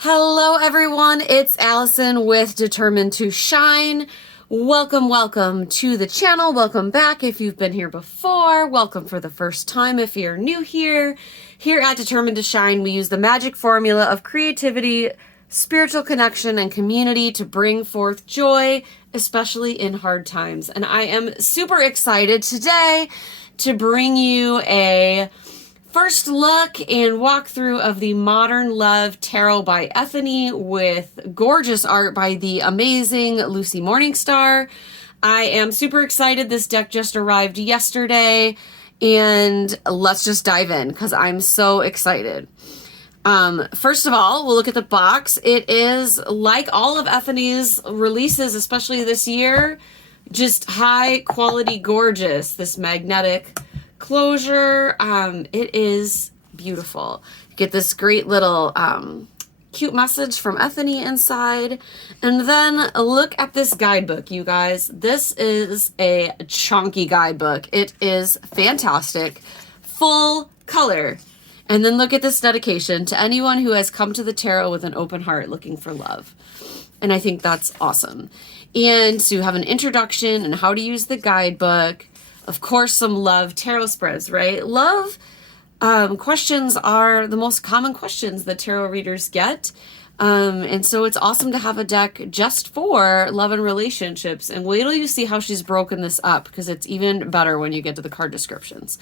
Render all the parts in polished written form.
Hello everyone, it's Allison with Determined to Shine. Welcome to the channel. Welcome back if you've been here before. Welcome for the first time if you're new here. Here at Determined to Shine, we use the magic formula of creativity, spiritual connection, and community to bring forth joy, especially in hard times. And I am super excited today to bring you a first look and walkthrough of the Modern Love Tarot by Ethony with gorgeous art by the amazing Lucy Morningstar. I am super excited. This deck just arrived yesterday, and let's just dive in because I'm so excited. First of all, we'll look at the box. It is like all of Ethony's releases, especially this year, just high quality gorgeous. This magnetic closure, it is beautiful. You get this great little cute message from Ethony inside, and then look at this guidebook, you guys. This is a chunky guidebook. It is fantastic, full color. And then look at this dedication to anyone who has come to the tarot with an open heart looking for love. And I think that's awesome. And to have an introduction and how to use the guidebook. Of course, some love tarot spreads, right? Love questions are the most common questions that tarot readers get. And so it's awesome to have a deck just for love and relationships. And wait till you see how she's broken this up, because it's even better when you get to the card descriptions.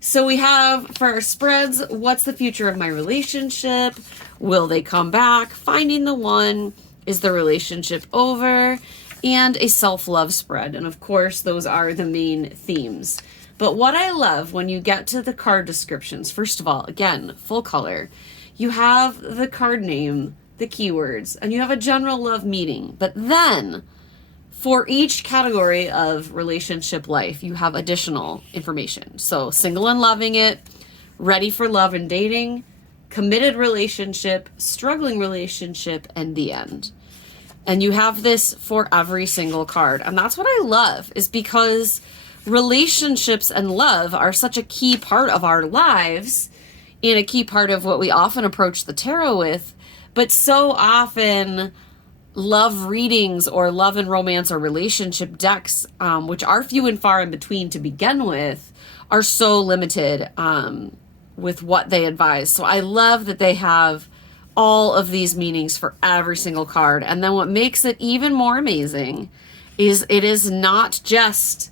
So we have, for our spreads, what's the future of my relationship? Will they come back? Finding the one. Is the relationship over? And a self-love spread. And of course, those are the main themes. But what I love when you get to the card descriptions, first of all, again, full color, you have the card name, the keywords, and you have a general love meaning. But then for each category of relationship life, you have additional information. So single and loving it, ready for love and dating, committed relationship, struggling relationship, and the end. And you have this for every single card. And that's what I love, is because relationships and love are such a key part of our lives and a key part of what we often approach the tarot with. But so often love readings or love and romance or relationship decks, which are few and far in between to begin with, are so limited with what they advise. So I love that they have all of these meanings for every single card. And then what makes it even more amazing is it is not just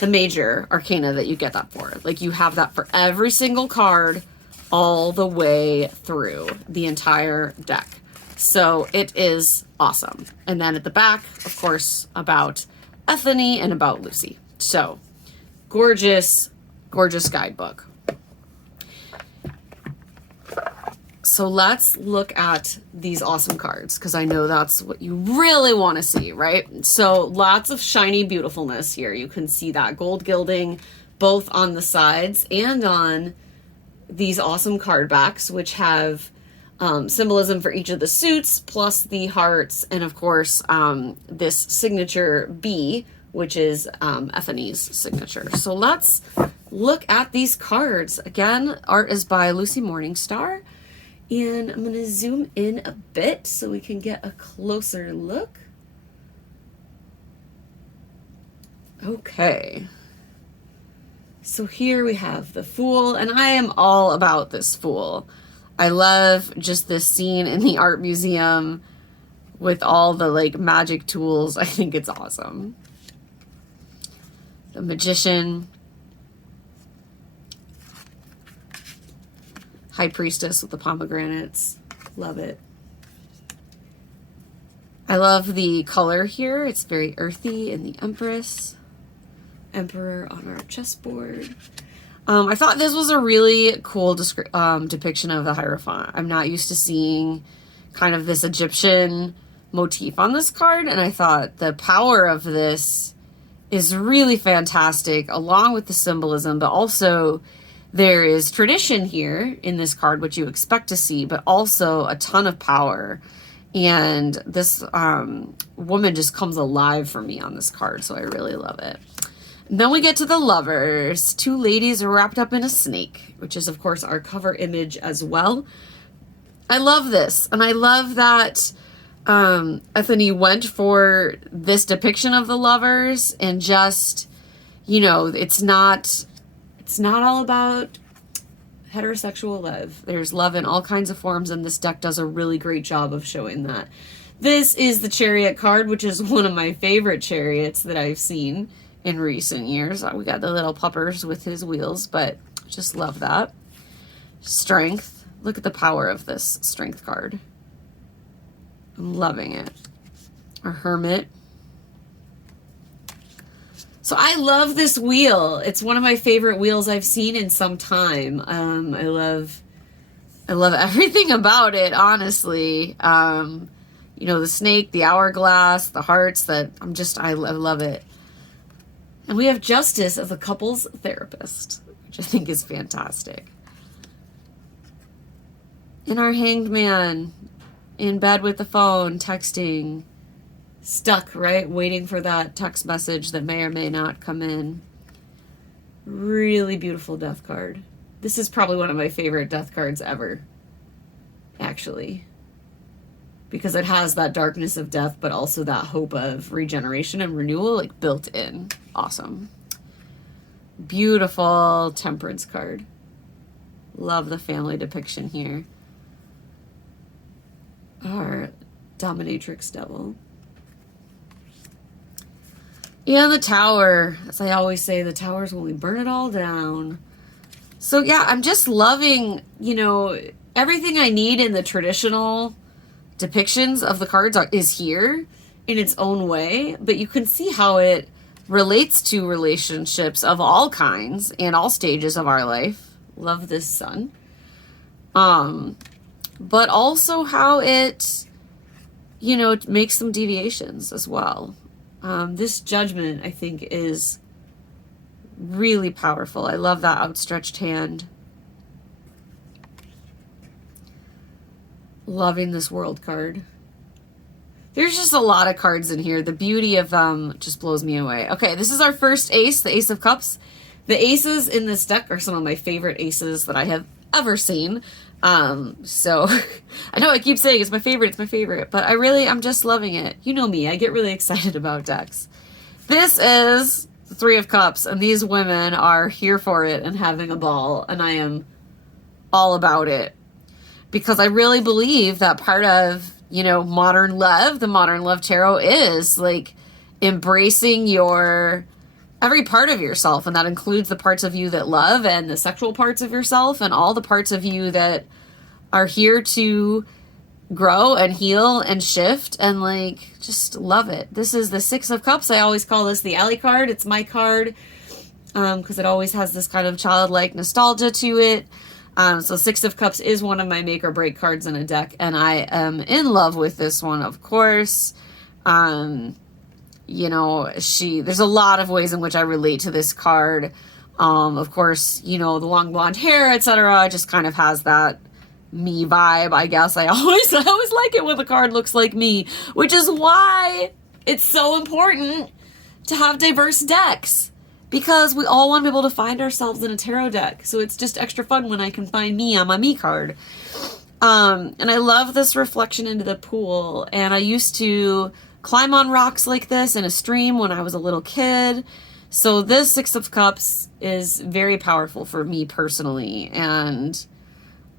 the major arcana that you get that for. Like, you have that for every single card all the way through the entire deck. So it is awesome. And then at the back, of course, about Ethony and about Lucy. So gorgeous, gorgeous guidebook. So let's look at these awesome cards, because I know that's what you really want to see, right? So lots of shiny beautifulness here. You can see that gold gilding both on the sides and on these awesome card backs, which have symbolism for each of the suits, plus the hearts, and of course this signature B, which is Ethony's signature. So let's look at these cards. Again, art is by Lucy Morningstar. And I'm going to zoom in a bit so we can get a closer look. Okay. So here we have the Fool, and I am all about this Fool. I love just this scene in the art museum with all the like magic tools. I think it's awesome. The Magician. High Priestess with the pomegranates. Love it. I love the color here. It's very earthy. And the Empress. Emperor on our chessboard. I thought this was a really cool depiction of the Hierophant. I'm not used to seeing kind of this Egyptian motif on this card. And I thought the power of this is really fantastic, along with the symbolism, but also there is tradition here in this card, which you expect to see, but also a ton of power. And this woman just comes alive for me on this card, so I really love it. And then we get to the Lovers. Two ladies wrapped up in a snake, which is, of course, our cover image as well. I love this. And I love that Ethony went for this depiction of the lovers and just, you know, it's not all about heterosexual love. There's love in all kinds of forms, and this deck does a really great job of showing that. This is the Chariot card, which is one of my favorite chariots that I've seen in recent years. We got the little puppers with his wheels, but just love that. Strength. Look at the power of this Strength card. I'm loving it. A Hermit. So I love this wheel. It's one of my favorite wheels I've seen in some time. I love everything about it, honestly. You know, the snake, the hourglass, the hearts, I love it. And we have Justice as a couples therapist, which I think is fantastic. And our Hanged Man, in bed with the phone, texting, stuck, right? Waiting for that text message that may or may not come in. Really beautiful death card. This is probably one of my favorite death cards ever, actually. Because it has that darkness of death, but also that hope of regeneration and renewal, like, built in. Awesome. Beautiful Temperance card. Love the family depiction here. Our Dominatrix Devil. And the Tower. As I always say, the Tower's when we burn it all down. So yeah, I'm just loving, you know, everything I need in the traditional depictions of the cards is here in its own way, but you can see how it relates to relationships of all kinds and all stages of our life. Love this Sun. But also how it, you know, makes some deviations as well. This Judgment, I think, is really powerful. I love that outstretched hand. Loving this World card. There's just a lot of cards in here. The beauty of them just blows me away. Okay, this is our first ace, the Ace of Cups. The aces in this deck are some of my favorite aces that I have ever seen. So I know I keep saying it's my favorite, but I'm just loving it. You know me, I get really excited about decks. This is the Three of Cups, and these women are here for it and having a ball, and I am all about it. Because I really believe that part of, you know, modern love, the modern love tarot is like embracing every part of yourself. And that includes the parts of you that love and the sexual parts of yourself and all the parts of you that are here to grow and heal and shift and like, just love it. This is the Six of Cups. I always call this the Ally card. It's my card because it always has this kind of childlike nostalgia to it. So Six of Cups is one of my make or break cards in a deck, and I am in love with this one, of course. You know, there's a lot of ways in which I relate to this card. Of course, you know, the long blonde hair, etc. just kind of has that me vibe, I guess. I always like it when the card looks like me, which is why it's so important to have diverse decks. Because we all want to be able to find ourselves in a tarot deck. So it's just extra fun when I can find me on my me card. And I love this reflection into the pool. And I used to climb on rocks like this in a stream when I was a little kid. So this Six of Cups is very powerful for me personally. And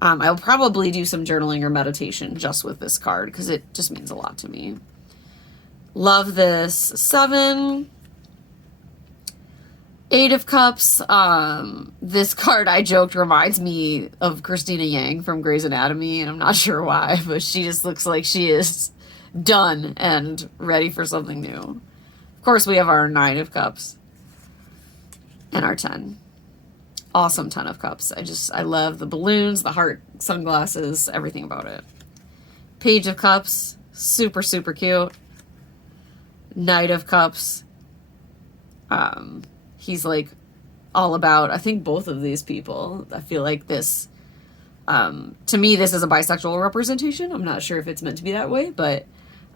I'll probably do some journaling or meditation just with this card because it just means a lot to me. Love this Seven. Eight of Cups. This card, I joked, reminds me of Christina Yang from Grey's Anatomy, and I'm not sure why, but she just looks like she is done and ready for something new. Of course, we have our Nine of Cups and our 10. Awesome 10 of Cups. I love the balloons, the heart, sunglasses, everything about it. Page of Cups. Super, super cute. Knight of Cups. He's like all about, I think, both of these people. I feel like this, to me, this is a bisexual representation. I'm not sure if it's meant to be that way, but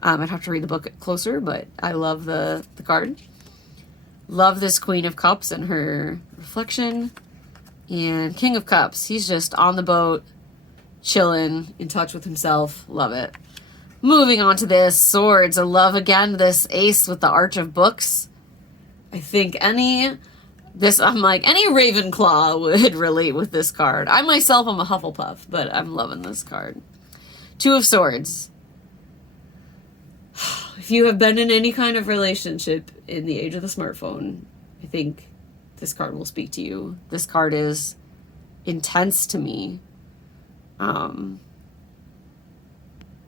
I'd have to read the book closer, but I love the card. Love this Queen of Cups and her reflection. And King of Cups. He's just on the boat, chilling, in touch with himself. Love it. Moving on to this, swords. I love, again, this ace with the arch of books. I think any Ravenclaw would relate with this card. I myself am a Hufflepuff, but I'm loving this card. Two of Swords. If you have been in any kind of relationship in the age of the smartphone, I think this card will speak to you. This card is intense to me.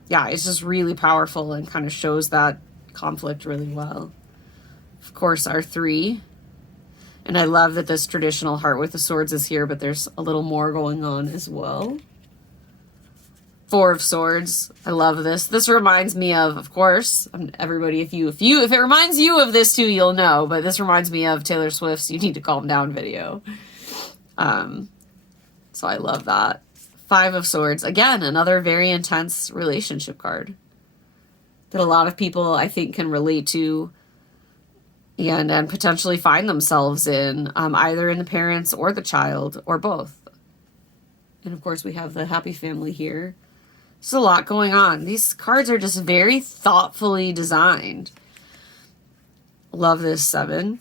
Yeah, it's just really powerful and kind of shows that conflict really well. Of course, our 3. And I love that this traditional heart with the swords is here, but there's a little more going on as well. 4 of Swords. I love this. This reminds me of course, everybody, if it reminds you of this too, you'll know, but this reminds me of Taylor Swift's You Need to Calm Down video. So I love that. 5 of Swords. Again, another very intense relationship card that a lot of people, I think, can relate to and potentially find themselves in, either in the parents or the child or both. And of course, we have the happy family here. There's a lot going on. These cards are just very thoughtfully designed. Love this 7.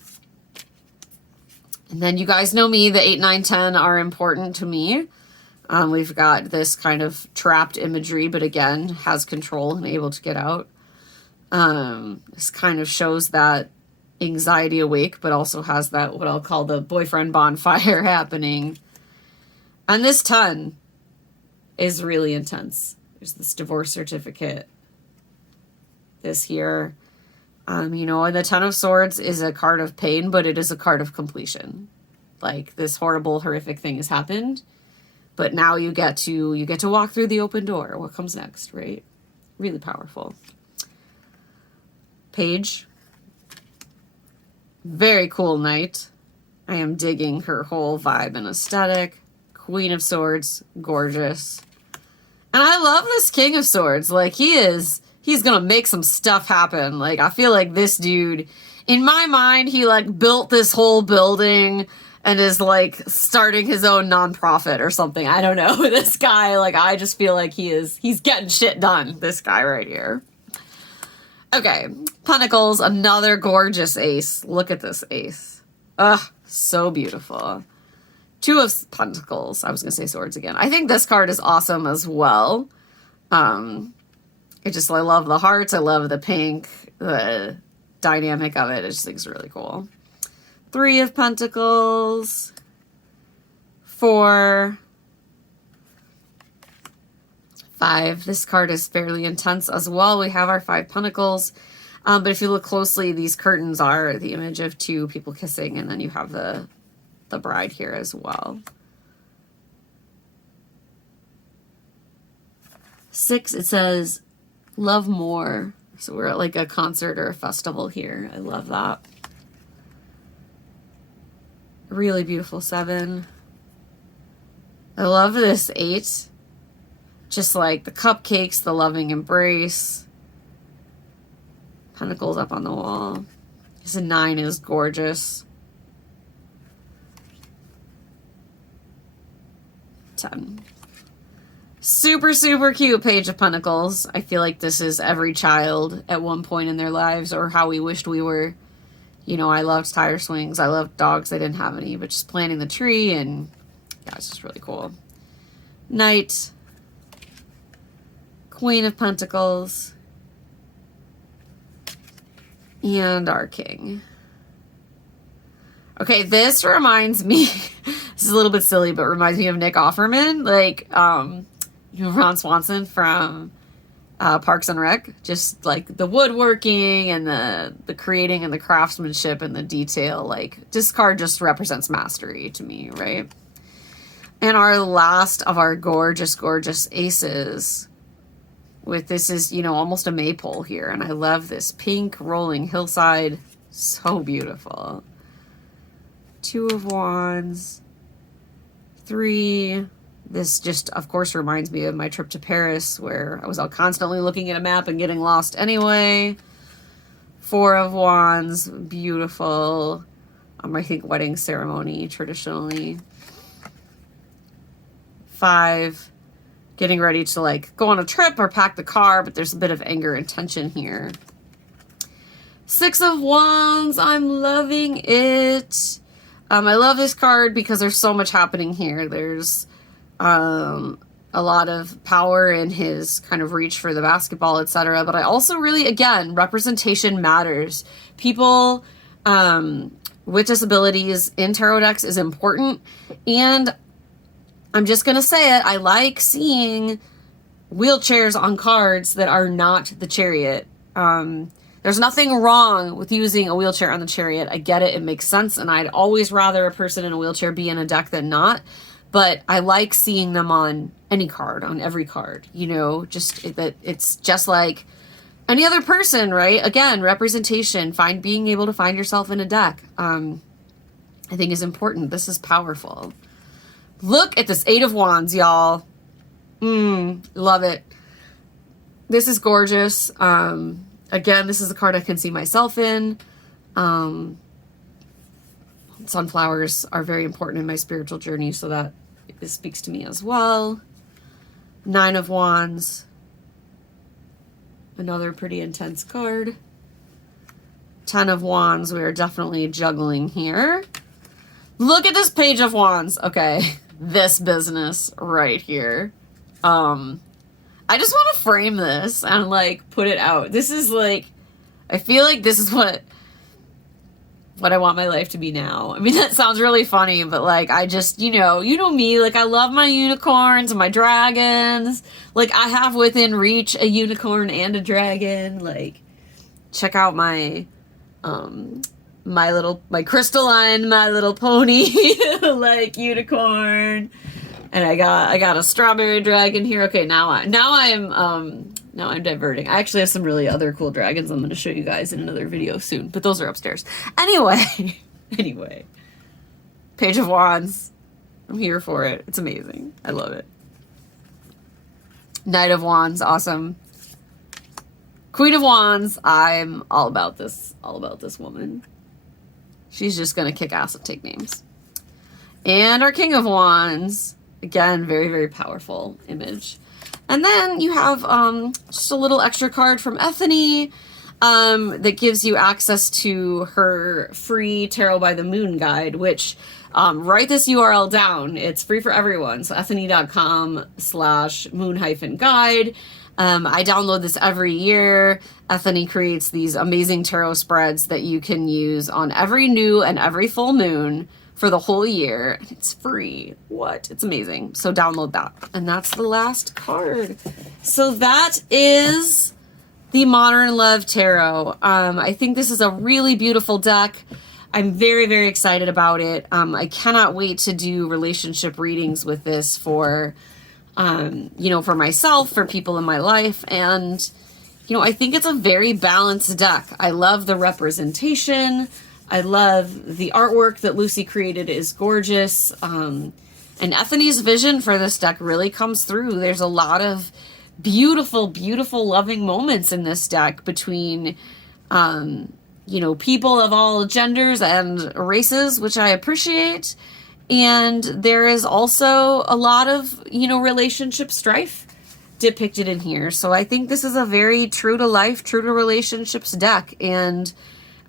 And then you guys know me, the 8, 9, 10 are important to me. We've got this kind of trapped imagery, but again, has control and able to get out. This kind of shows that anxiety awake, but also has that, what I'll call the boyfriend bonfire happening. And this 10 is really intense. There's this divorce certificate. This here. And the 10 of Swords is a card of pain, but it is a card of completion. Like, this horrible, horrific thing has happened, but now you get to walk through the open door. What comes next, right? Really powerful. Page. Very cool Knight. I am digging her whole vibe and aesthetic. Queen of Swords, gorgeous. And I love this King of Swords. Like, he's gonna make some stuff happen. Like, I feel like this dude, in my mind, he like built this whole building and is like starting his own nonprofit or something. I don't know. This guy, like, I just feel like he's getting shit done. This guy right here. Okay, Pentacles, another gorgeous ace. Look at this ace. Ugh, so beautiful. 2 of Pentacles. I was going to say Swords again. I think this card is awesome as well. I love the hearts. I love the pink. The dynamic of it. I just think it's really cool. 3 of Pentacles. 4. 5. This card is fairly intense as well. We have our 5 Pentacles. But if you look closely, these curtains are the image of 2 people kissing, and then you have the bride here as well. 6, it says, love more. So we're at like a concert or a festival here. I love that. Really beautiful 7. I love this 8. Just like the cupcakes, the loving embrace. Pentacles up on the wall. This 9 is gorgeous. 10. Super, super cute Page of Pentacles. I feel like this is every child at one point in their lives, or how we wished we were. I loved tire swings. I loved dogs. I didn't have any, but just planting the tree, and yeah, it's just really cool. Knight. Queen of Pentacles. And our King. Okay, this reminds me, this is a little bit silly, but reminds me of Nick Offerman, like, Ron Swanson from Parks and Rec. Just like the woodworking and the creating and the craftsmanship and the detail. Like, this card just represents mastery to me, right? And our last of our gorgeous, gorgeous aces with this is, almost a maypole here. And I love this pink rolling hillside. So beautiful. 2 of Wands. 3. This just, of course, reminds me of my trip to Paris, where I was all constantly looking at a map and getting lost anyway. 4 of Wands. Beautiful. I think wedding ceremony, traditionally. 5. getting ready to like go on a trip or pack the car, but there's a bit of anger and tension here. Six of Wands, I'm loving it. I love this card because there's so much happening here. There's a lot of power in his kind of reach for the basketball, etc. But I also really, again, representation matters. People with disabilities in tarot decks is important. And I'm just going to say it. I like seeing wheelchairs on cards that are not the Chariot. There's nothing wrong with using a wheelchair on the Chariot. I get it. It makes sense. And I'd always rather a person in a wheelchair be in a deck than not. But I like seeing them on any card, on every card, you know, just that it's just like any other person, right? Again, representation, being able to find yourself in a deck, I think is important. This is powerful. Look at this Eight of Wands, y'all. Love it. This is gorgeous. Again, this is a card I can see myself in. Sunflowers are very important in my spiritual journey, so that it speaks to me as well. Nine of Wands. Another pretty intense card. 10 of Wands. We are definitely juggling here. Look at this Page of Wands. Okay, this business right here. I just want to frame this and like put it out. This is like, I feel like this is what I want my life to be now. I mean, that sounds really funny, but like, I just, you know me, like I love my unicorns and my dragons. Like I have within reach a unicorn and a dragon. Like check out my crystalline My Little Pony, like unicorn. And I got a strawberry dragon here. Okay, now I'm diverting. I actually have some really other cool dragons I'm going to show you guys in another video soon, but those are upstairs. Anyway, Page of Wands. I'm here for it. It's amazing. I love it. Knight of Wands, awesome. Queen of Wands, I'm all about this woman. She's just going to kick ass and take names. And our King of Wands. Again, very, very powerful image. And then you have just a little extra card from Ethony that gives you access to her free Tarot by the Moon guide, which write this URL down. It's free for everyone. So ethony.com/moon-guide. I download this every year. Ethony creates these amazing tarot spreads that you can use on every new and every full moon for the whole year. It's free. What? It's amazing. So download that. And that's the last card. So that is the Modern Love Tarot. I think this is a really beautiful deck. I'm very, very excited about it. I cannot wait to do relationship readings with this for, for myself, for people in my life. And, I think it's a very balanced deck. I love the representation. I love the artwork that Lucy created is gorgeous. And Ethony's vision for this deck really comes through. There's a lot of beautiful, beautiful, loving moments in this deck between, people of all genders and races, which I appreciate. And there is also a lot of, relationship strife depicted in here. So I think this is a very true to life, true to relationships deck. And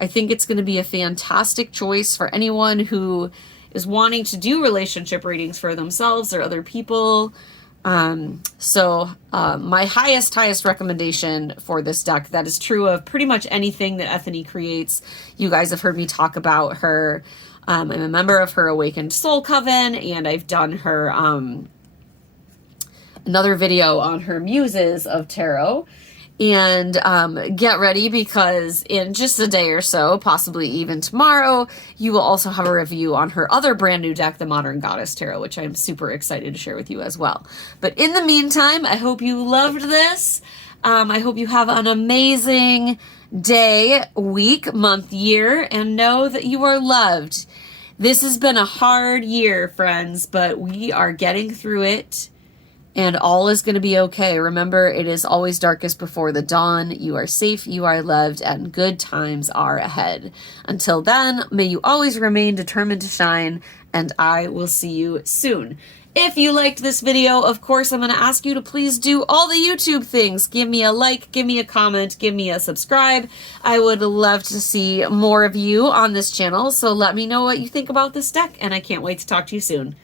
I think it's going to be a fantastic choice for anyone who is wanting to do relationship readings for themselves or other people. My highest recommendation for this deck, that is true of pretty much anything that Ethony creates. You guys have heard me talk about her. I'm a member of her Awakened Soul Coven, and I've done her another video on her Muses of Tarot. And get ready, because in just a day or so, possibly even tomorrow, you will also have a review on her other brand new deck, the Modern Goddess Tarot, which I'm super excited to share with you as well. But in the meantime, I hope you loved this. I hope you have an amazing day, week, month, year, and know that you are loved. This has been a hard year, friends, but we are getting through it. And all is going to be okay. Remember, it is always darkest before the dawn. You are safe, you are loved, and good times are ahead. Until then, may you always remain determined to shine, and I will see you soon. If you liked this video, of course, I'm going to ask you to please do all the YouTube things. Give me a like, give me a comment, give me a subscribe. I would love to see more of you on this channel, so let me know what you think about this deck, and I can't wait to talk to you soon.